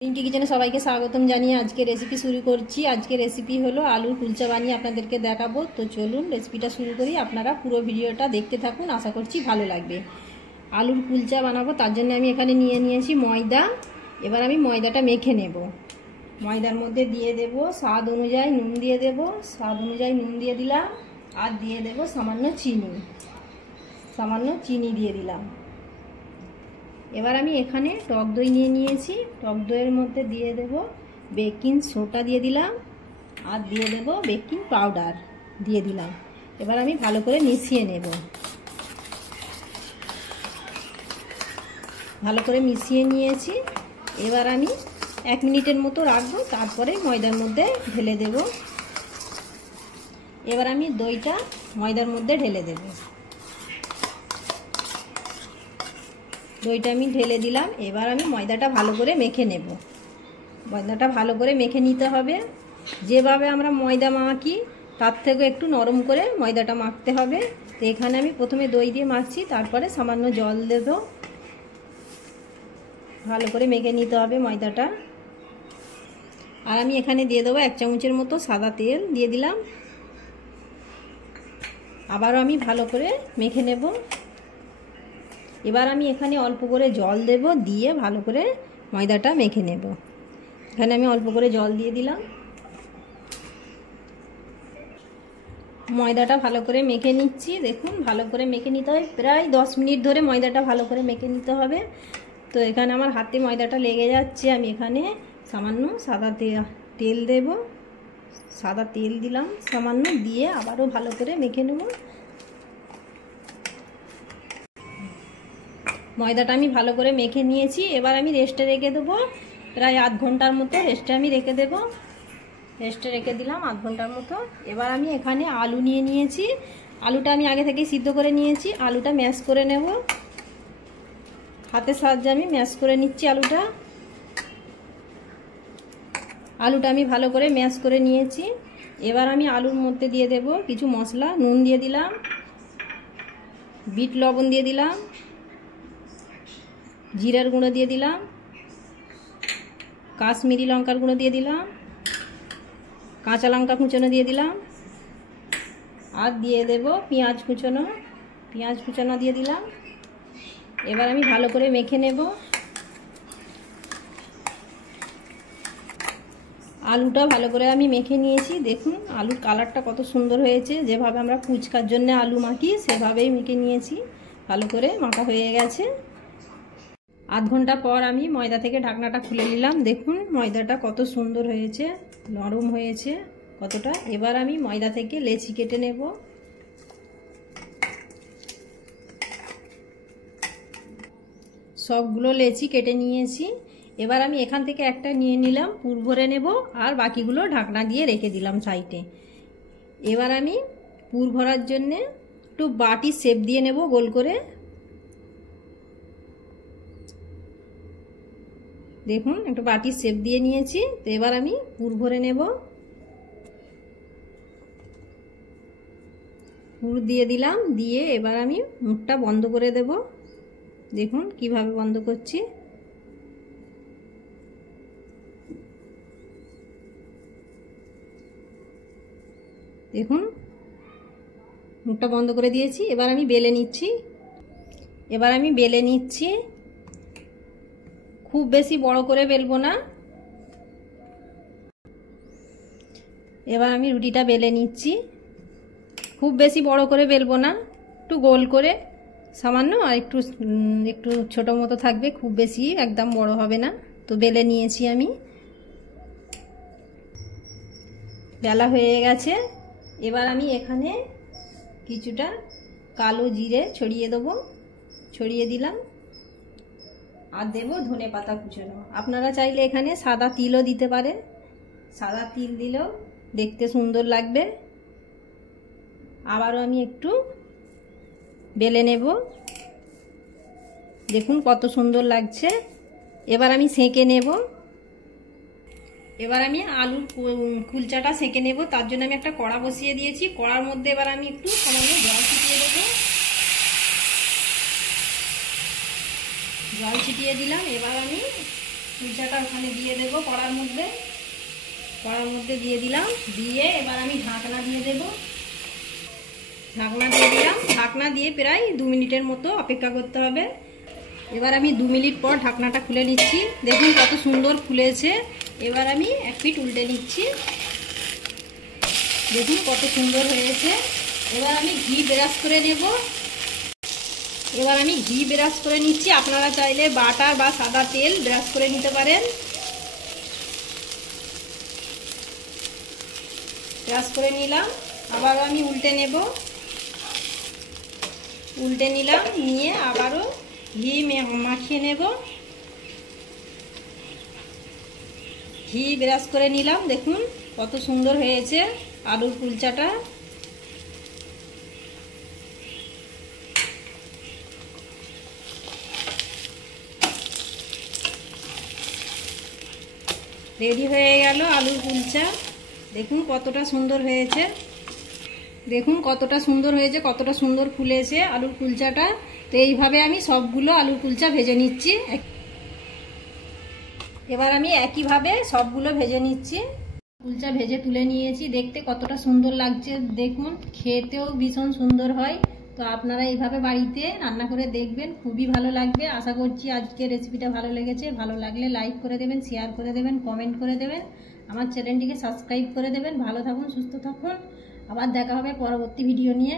রিঙ্কি কিচেনে সবাইকে স্বাগতম জানিয়ে আজকে রেসিপি শুরু করছি। আজকে রেসিপি হলো আলুর কুলচা বানিয়ে আপনাদেরকে দেখাবো। তো চলুন রেসিপিটা শুরু করি। আপনারা পুরো ভিডিওটা দেখতে থাকুন, আশা করছি ভালো লাগবে। আলুর কুলচা বানাবো, তার জন্য আমি এখানে নিয়েছি ময়দা। এবার আমি ময়দাটা মেখে নেব। ময়দার মধ্যে দিয়ে দেব স্বাদ অনুযায়ী নুন, দিয়ে দিলাম। আর দিয়ে দেব সামান্য চিনি দিয়ে দিলাম। এবার আমি এখানে টক দই নিয়েছি। টক দইয়ের মধ্যে দিয়ে দেব বেকিং সোডা দিয়ে দিলাম, আর দিয়ে দেব বেকিং পাউডার দিয়ে দিলাম। এবার আমি ভালো করে মিশিয়ে নেব। ভালো করে মিশিয়ে নিয়েছি। এবার আমি 1 মিনিটের মতো রাখবো, তারপরে ময়দার মধ্যে ঢেলে দেব। এবার আমি দইটা ময়দার মধ্যে ঢেলে দেব। দইটা আমি ঢেলে দিলাম। এবার আমি ময়দাটা ভালো করে মেখে নেব। ময়দাটা ভালো করে মেখে নিতে হবে। যেভাবে আমরা ময়দা মাখি তার থেকে একটু নরম করে ময়দাটা মাখতে হবে। তো এখানে আমি প্রথমে দই দিয়ে মাখছি, তারপরে সামান্য জল দেব। ভালো করে মেখে নিতে হবে ময়দাটা। আর আমি এখানে দিয়ে দেবো 1 চামচের মতো সাদা তেল দিয়ে দিলাম। আবারও আমি ভালো করে মেখে নেব। এবার আমি এখানে অল্প করে জল দেব, দিয়ে ভালো করে ময়দাটা মেখে নেব। এখানে আমি অল্প করে জল দিয়ে দিলাম। ময়দাটা ভালো করে মেখে নিচ্ছি। দেখুন, ভালো করে মেখে নিতে হয়। প্রায় 10 মিনিট ধরে ময়দাটা ভালো করে মেখে নিতে হবে। তো এখানে আমার হাতে ময়দাটা লেগে যাচ্ছে। আমি এখানে সামান্য সাদা তেল দেব। সাদা তেল দিলাম সামান্য, দিয়ে আবারও ভালো করে মেখে নেব। ময়দাটা আমি ভালো করে মেখে নিয়েছি। এবার আমি রেস্টে রেখে দেবো প্রায় আধ ঘন্টার মতো। রেস্টে আমি রেখে দেব। রেস্টে রেখে দিলাম আধ ঘন্টার মতো। এবার আমি এখানে আলু নিয়েছি। আলুটা আমি আগে থেকে সিদ্ধ করে নিয়েছি। আলুটা ম্যাশ করে নেব। হাতের সাহায্যে আমি ম্যাশ করে নিচ্ছি আলুটা। আমি ভালো করে ম্যাশ করে নিয়েছি। এবার আমি আলুর মধ্যে দিয়ে দেব কিছু মশলা। নুন দিয়ে দিলাম, বিট লবণ দিয়ে দিলাম, জিরার গুঁড়ো দিয়ে দিলাম, কাশ্মীরি লঙ্কার গুঁড়ো দিয়ে দিলাম, কাঁচা লঙ্কা কুচনো দিয়ে দিলাম, আর দিয়ে দেব পেঁয়াজ কুচনো দিয়ে দিলাম। এবার আমি ভালো করে মেখে নেব। আলুটা ভালো করে আমি মেখে নিয়েছি। দেখুন আলুর কালারটা কত সুন্দর হয়েছে। যেভাবে আমরা ফুচকার জন্য আলু মাখি সেভাবেই মেখে নিয়েছি। ভালো করে মাখা হয়ে গেছে। আধ ঘন্টা পর আমি ময়দা থেকে ঢাকনাটা খুলে নিলাম। দেখুন ময়দাটা কত সুন্দর হয়েছে, নরম হয়েছে কতটা। এবার আমি ময়দা থেকে লেচি কেটে নেব। সবগুলো লেচি কেটে নিয়েছি। এবার আমি এখান থেকে একটা নিয়ে নিলাম, পুর ভরে নেব, আর বাকিগুলো ঢাকনা দিয়ে রেখে দিলাম সাইডে। এবার আমি পুর ভরার জন্য একটু বাটি শেপ দিয়ে নেব গোল করে। দেখুন একটু বাটির শেপ দিয়ে নিয়েছি। তো এবার আমি পুর ভরে নেব। পুর দিয়ে দিলাম, দিয়ে এবার আমি মুখটা বন্ধ করে দেব। দেখুন কিভাবে বন্ধ করছি। দেখুন মুখটা বন্ধ করে দিয়েছি। এবার আমি বেলে নিচ্ছি। খুব বেশি বড় করে বেলবো না। এবার আমি রুটিটা বেলে নিচ্ছি। খুব বেশি বড় করে বেলবো না, একটু গোল করে সামান্য, আর একটু ছোট মতো থাকবে, খুব বেশি একদম বড় হবে না। তো বেলে নিয়েছি আমি। বেলা হয়ে গেছে। এবার আমি এখানে কিছুটা কালো জিরে ছড়িয়ে দিলাম, আর দেব ধনেপাতা কুচনো। আপনারা চাইলে এখানে সাদা তিলও দিতে পারেন। সাদা তিল দিলেও দেখতে সুন্দর লাগবে। আবারও আমি একটু বেলে নেব। দেখুন কত সুন্দর লাগছে। এবার আমি সেঁকে নেব। এবার আমি আলুর কুলচাটা সেঁকে নেব। তার জন্য আমি একটা কড়া বসিয়ে দিয়েছি। কড়ার মধ্যে এবার আমি একটু সামান্য জল ছিটিয়ে দেবো। জল ছিটিয়ে দিলাম। এবার আমি কুলচাটা ওখানে দিয়ে দেবো কড়ার মধ্যে দিয়ে দিলাম। দিয়ে এবার আমি ঢাকনা দিয়ে দেব। ঢাকনা দিয়ে দিলাম। ঢাকনা দিয়ে প্রায় 2 মিনিটের মতো অপেক্ষা করতে হবে। এবার আমি 2 মিনিট পর ঢাকনাটা খুলে নিচ্ছি। দেখুন কত সুন্দর ফুলেছে। এবার আমি এক পিঠ উল্টে নিচ্ছি। দেখুন কত সুন্দর হয়েছে। এবার আমি ঘি ব্রাশ করে নেব। নিচ্ছি। আপনারা চাইলে বাটার বা সাদা তেল ব্রাশ করে নিতে পারেন। ব্রাশ করে নিলাম। আবারও আমি উল্টে নিলাম। নিয়ে আবারও ঘি মাখিয়ে নেব। ঘি ব্রাশ করে নিলাম। দেখুন কত সুন্দর হয়েছে আলুর কুলচাটা। রেডি হয়ে গেল আলুর কুলচা। দেখুন কতটা সুন্দর হয়েছে। কতটা সুন্দর ফুলেছে আলুর কুলচাটা। তো এইভাবে আমি সবগুলো আলুর কুলচা ভেজে নিচ্ছি। এবার আমি একইভাবে সবগুলো ভেজে নিচ্ছি। কুলচা ভেজে তুলে নিয়েছি। দেখতে কতটা সুন্দর লাগছে দেখুন। খেতেও ভীষণ সুন্দর হয়। তো আপনারা এইভাবে বাড়িতে রান্না করে দেখবেন, খুবই ভালো লাগবে। আশা করছি আজকের রেসিপিটা ভালো লেগেছে। ভালো লাগলে লাইক করে দেবেন, শেয়ার করে দেবেন, কমেন্ট করে দেবেন। আমার চ্যানেলটিকে সাবস্ক্রাইব করে দেবেন। ভালো থাকুন, সুস্থ থাকুন। আবার দেখা হবে পরবর্তী ভিডিও নিয়ে।